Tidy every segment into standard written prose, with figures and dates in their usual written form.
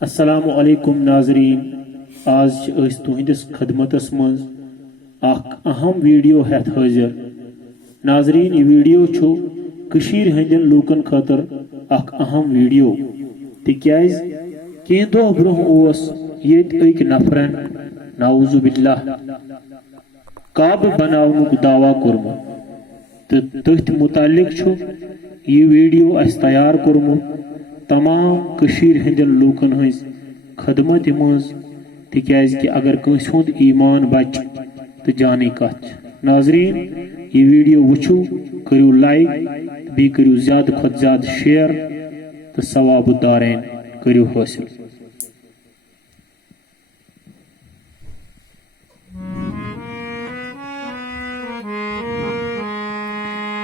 अस्सलामु अलैकुम नाजरीन। आज तुहंदिस खदमतस मज अहम वीडियो हेथ हाजिर। नाजरीन, यह वीडियो छो कशीर हंदन लूकन खतर अहम वीडियो तिक्याज कह दो ब्रोह ओस येत एक नफरन नाउजु बिल्लाह काब बनावनुक दावा कोरमुत तथ मुतालिक छो यह वीडियो अस तैयार कोरमुत तमाम कशीर हंदन लूकन हज खदमत मज तिक्याज कि अगर कंस हुंद ईमान बच तो जानी कथ। नाजरीन, यह वीडियो वुचु करू लाइक बी करू ज्यादा खुद ज्यादा शेयर तो सवाब दारेन करू हासिल।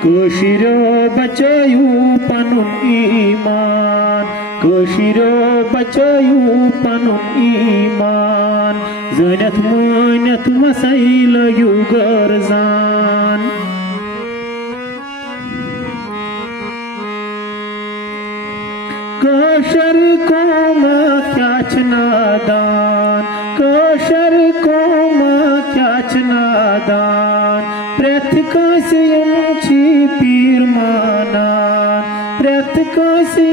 कशीरो बचायू पनुन ईमान, कशीरो बचायू पनुन ईमान, जनत मानत मसाइल यू गर्जान। कशर कौम क्या नादान, कशर कौम क्या नादान, प्रथ कांसे पीर मानान, प्रथ कांसे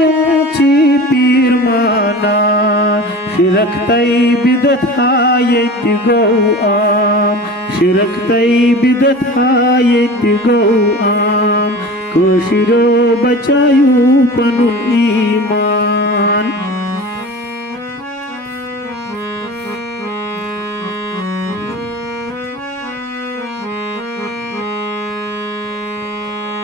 पीर मानान। शिरक तई बिदत हायत गौ आम, शिरक तई बिदत हायत गौ आम, कशीरो बचायू पनुन ईमान।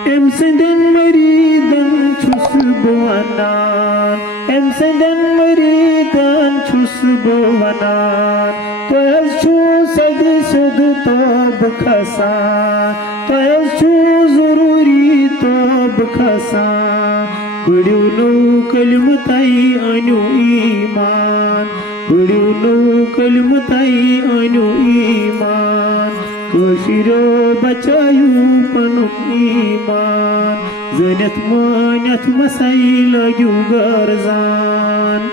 एम सदन मरीदन छुस बवनान, एम सदन मरीदन छुस बवनान, तोयल छु सद सुद तोब खसान, तोयल छु जरूरी तोब खसान। बड़ियो नो कलम तई अनु ईमान, बड़ियो नो कलम तई अनु ईमान, कशीरो बचायू पनुन ईमान, जनत मानत मसाइल यू गर्जान।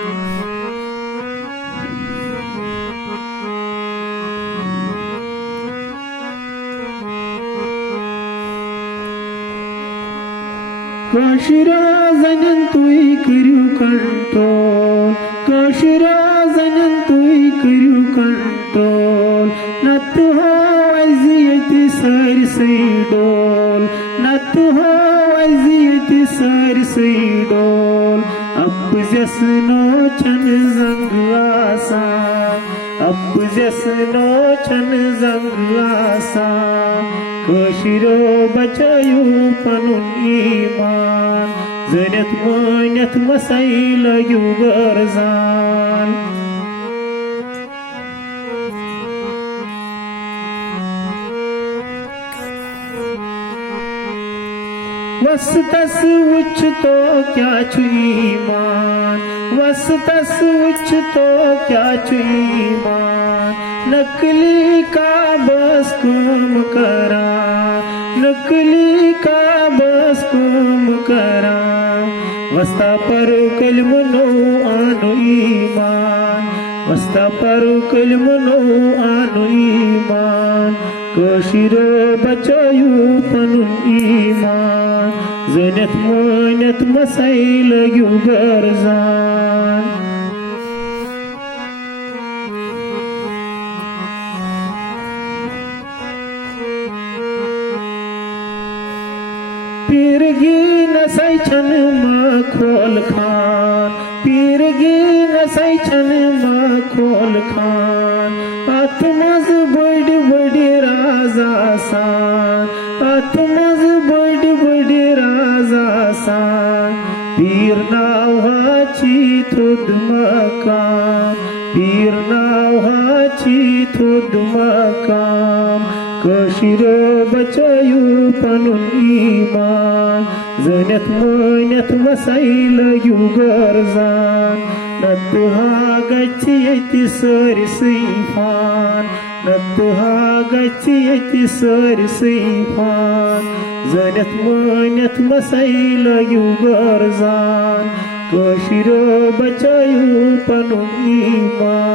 कशीरा जनन तुई करू कंट्रोल, कशीरा जनन तुई करू कंट्रोल, नत हो अजियत सर से डोल, नत हो अजियत सर से डोल। अब जसनो छन जंग आसा, अब जसनो छन जंग आसा, कशीरो बचायू पनुन ईमान, जनत मानत मसाइल यू गर्जान। वस्तस उच्च तो क्या छु ईमान, वस्तस उच्च तो क्या छु ईमान, नकली का बस कुम करा, नकली का बस कुम करा। वस्ता पर कलम नो आनु ईमान, वस्ता पर कलम नो आनु ईमान, कशीरो बचायू पनुन ईमान, जनत मानत मसाइल यू गर्जान। पीरगी नसै छन मखोल खान, पीरगी नसै छन मखोल खान, आत्मज बड़ बड़ राजा सान, आत्मज बड़ बड़ राजा सान। पीर नाव हाची थुद मकाम, पीर नाव हाची थुद मकाम, कशीरो बचायू पनुन ईमान, जनत मानत मसाइल यू गर्जान। नत हा गच्छि यति सरसै फान, नत हा गच्छि यति सरसै फान, जनत मानत मसाइल यू गर्जान, कशिरो बचायु पनुन ईमान।